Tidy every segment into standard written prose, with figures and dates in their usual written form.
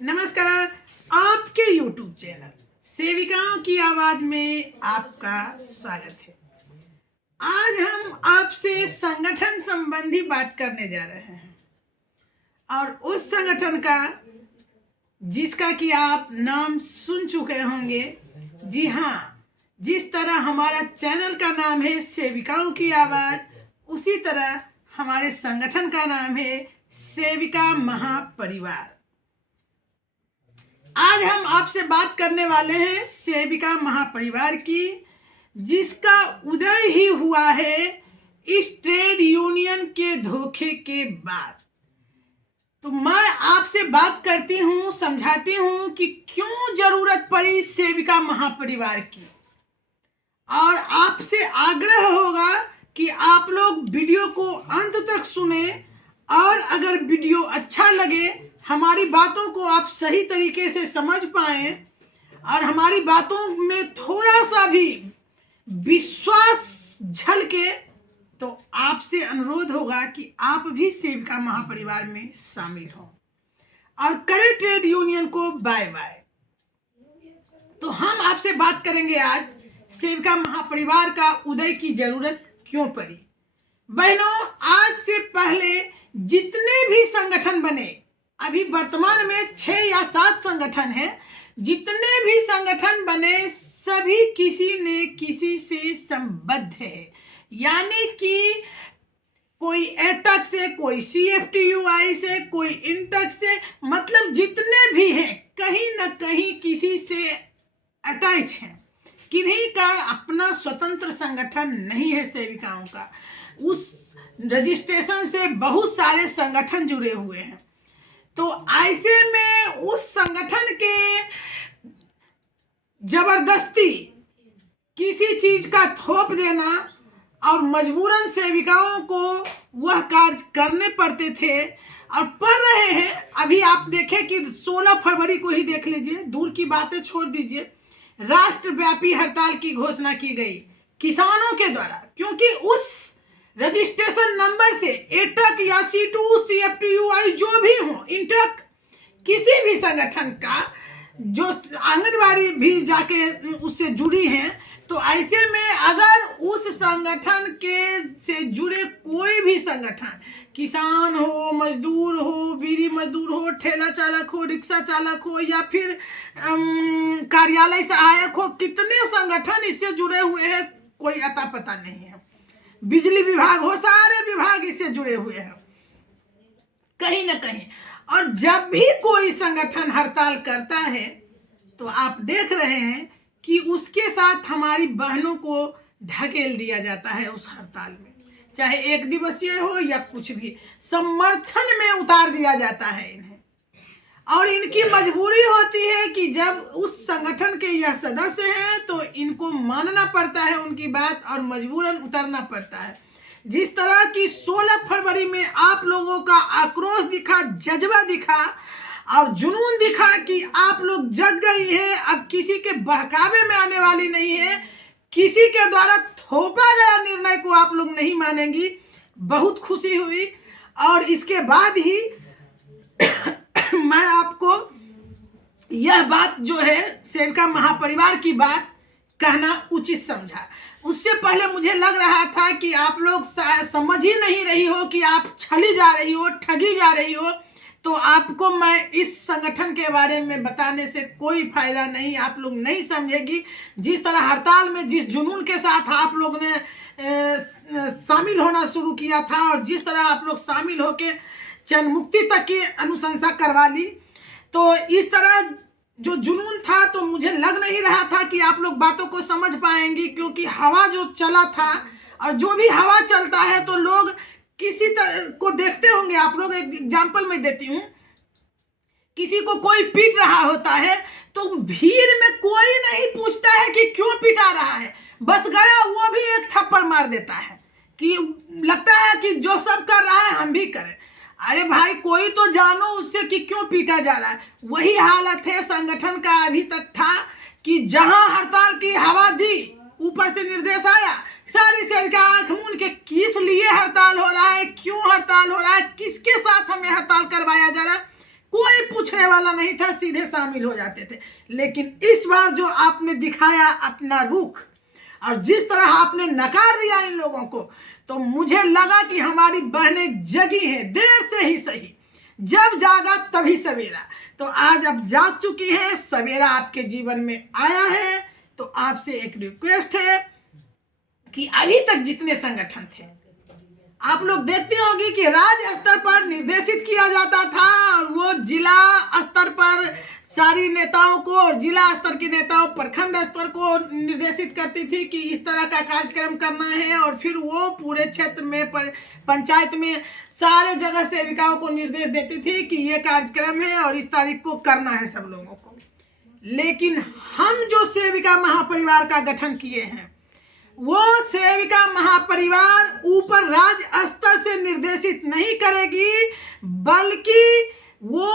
नमस्कार। आपके YouTube channel सेविकाओं की आवाज में आपका स्वागत है। आज हम आपसे संगठन संबंधी बात करने जा रहे हैं और उस संगठन का जिसका कि आप नाम सुन चुके होंगे। जी हाँ, जिस तरह हमारा चैनल का नाम है सेविकाओं की आवाज, उसी तरह हमारे संगठन का नाम है सेविका महापरिवार। आज हम आपसे बात करने वाले हैं सेविका महापरिवार की, जिसका उदय ही हुआ है इस ट्रेड यूनियन के धोखे के बाद। तो मैं आपसे बात करती हूँ, समझाती हूँ कि क्यों जरूरत पड़ी सेविका महापरिवार की, और आपसे आग्रह होगा कि आप लोग वीडियो को अंत तक सुने और अगर वीडियो अच्छा लगे, हमारी बातों को आप सही तरीके से समझ पाएं और हमारी बातों में थोड़ा सा भी विश्वास झलके, तो आपसे अनुरोध होगा कि आप भी सेविका महापरिवार में शामिल हों और करें ट्रेड यूनियन को बाय बाय। तो हम आपसे बात करेंगे आज सेविका महापरिवार का उदय की जरूरत क्यों पड़ी। बहनों, आज से पहले जितने भी संगठन बने, अभी वर्तमान में 6 या 7 संगठन हैं, जितने भी संगठन बने सभी किसी न किसी से संबद्ध है। यानी कि कोई एटक से, कोई CFTUI से, कोई इंटक से, मतलब जितने भी हैं कहीं न कहीं किसी से अटैच हैं। किन्हीं का अपना स्वतंत्र संगठन नहीं है सेविकाओं का। उस रजिस्ट्रेशन से बहुत सारे संगठन जुड़े हुए हैं। तो ऐसे में उस संगठन के जबरदस्ती किसी चीज का थोप देना और मजबूरन सेविकाओं को वह कार्य करने पड़ते थे और पढ़ रहे हैं। अभी आप देखें कि 16 फरवरी को ही देख लीजिए, दूर की बातें छोड़ दीजिए, राष्ट्रव्यापी हड़ताल की घोषणा की गई किसानों के द्वारा, क्योंकि उस रजिस्ट्रेशन नंबर से एटक या C2 CFTUI जो भी हो, इंटक, किसी भी संगठन का जो आंगनबाड़ी भी जाके उससे जुड़ी हैं, तो ऐसे में अगर उस संगठन के से जुड़े कोई भी संगठन, किसान हो, मजदूर हो, बीड़ी मजदूर हो, ठेला चालक हो, रिक्शा चालक हो, या फिर कार्यालय सहायक हो, कितने संगठन इससे जुड़े हुए हैं कोई अता पता नहीं है। बिजली विभाग हो, सारे विभाग इससे जुड़े हुए हैं कहीं ना कहीं। और जब भी कोई संगठन हड़ताल करता है तो आप देख रहे हैं कि उसके साथ हमारी बहनों को ढकेल दिया जाता है उस हड़ताल में, चाहे 1 दिवसीय हो या कुछ भी, समर्थन में उतार दिया जाता है इन्हें। और इनकी मजबूरी होती है कि जब उस संगठन के यह सदस्य हैं तो इनको मानना पड़ता है उनकी बात और मजबूरन उतरना पड़ता है। जिस तरह की 16 फरवरी में आप लोगों का आक्रोश दिखा, जज्बा दिखा और जुनून दिखा कि आप लोग जग गई है, अब किसी के बहकावे में आने वाली नहीं है, किसी के द्वारा थोपा गया निर्णय को आप लोग नहीं मानेंगी, बहुत खुशी हुई। और इसके बाद ही मैं आपको यह बात जो है सेविका महापरिवार की बात कहना उचित समझा। उससे पहले मुझे लग रहा था कि आप लोग समझ ही नहीं रही हो कि आप छली जा रही हो, ठगी जा रही हो, तो आपको मैं इस संगठन के बारे में बताने से कोई फायदा नहीं, आप लोग नहीं समझेगी। जिस तरह हड़ताल में जिस जुनून के साथ आप लोग ने शामिल होना शुरू किया था और जिस तरह आप लोग शामिल होके चंद मुक्ति तक की अनुशंसा करवा ली, तो इस तरह जो जुनून था, तो मुझे लग नहीं रहा था कि आप लोग बातों को समझ पाएंगी, क्योंकि हवा जो चला था, और जो भी हवा चलता है तो लोग किसी तरह को देखते होंगे। आप लोग एक एग्जाम्पल मैं देती हूँ, किसी को कोई पीट रहा होता है तो भीड़ में कोई नहीं पूछता है कि क्यों पिटा रहा है, बस गया वो भी एक थप्पड़ मार देता है कि लगता है कि जो सब कर रहा है हम भी करें। अरे भाई, कोई तो जानो उससे कि क्यों पीटा जा रहा है। वही हालत है संगठन का अभी तक था कि जहां हड़ताल की हवा दी, ऊपर से निर्देश आया, सारी सेविका आंख मूंद के किस लिए हड़ताल हो रहा है, क्यों हड़ताल हो रहा है, किसके साथ हमें हड़ताल करवाया जा रहा है, कोई पूछ पूछने वाला नहीं था, सीधे शामिल हो जाते थे। लेकिन इस बार जो आपने दिखाया अपना रुख और जिस तरह आपने नकार दिया इन लोगों को, तो मुझे लगा कि हमारी बहनें जगी हैं, देर से ही सही, जब जागा तभी सवेरा। तो आज अब जाग चुकी है, सवेरा आपके जीवन में आया है। तो आपसे एक रिक्वेस्ट है कि अभी तक जितने संगठन थे, आप लोग देखते होंगे कि राज्य स्तर पर निर्देशित किया जाता था और वो जिला स्तर पर सारी नेताओं को और जिला स्तर के नेताओं प्रखंड स्तर को निर्देशित करती थी कि इस तरह का कार्यक्रम करना है, और फिर वो पूरे क्षेत्र में पंचायत में सारे जगह सेविकाओं को निर्देश देती थी कि ये कार्यक्रम है और इस तारीख को करना है सब लोगों को। लेकिन हम जो सेविका महापरिवार का गठन किए हैं, वो सेविका महापरिवार ऊपर राज्य स्तर से निर्देशित नहीं करेगी, बल्कि वो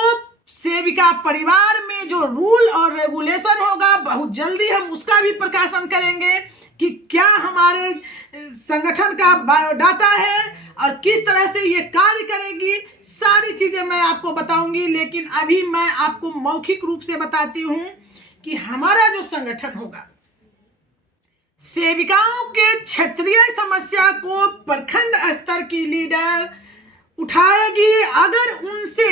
सेविका परिवार में जो रूल और रेगुलेशन होगा, बहुत जल्दी हम उसका भी प्रकाशन करेंगे कि क्या हमारे संगठन का बायोडाटा है और किस तरह से ये कार्य करेगी। सारी चीजें मैं आपको बताऊंगी, लेकिन अभी मैं आपको मौखिक रूप से बताती हूं कि हमारा जो संगठन होगा, सेविकाओं के क्षेत्रीय समस्या को प्रखंड स्तर की लीडर उठाएगी। अगर उनसे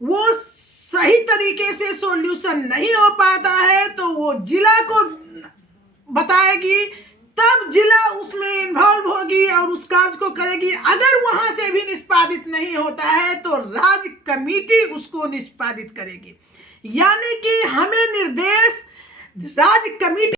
वो सही तरीके से सॉल्यूशन नहीं हो पाता है तो वो जिला को बताएगी, तब जिला उसमें इन्वॉल्व होगी और उस कार्य को करेगी। अगर वहां से भी निष्पादित नहीं होता है तो राज्य कमेटी उसको निष्पादित करेगी। यानी कि हमें निर्देश राज्य कमेटी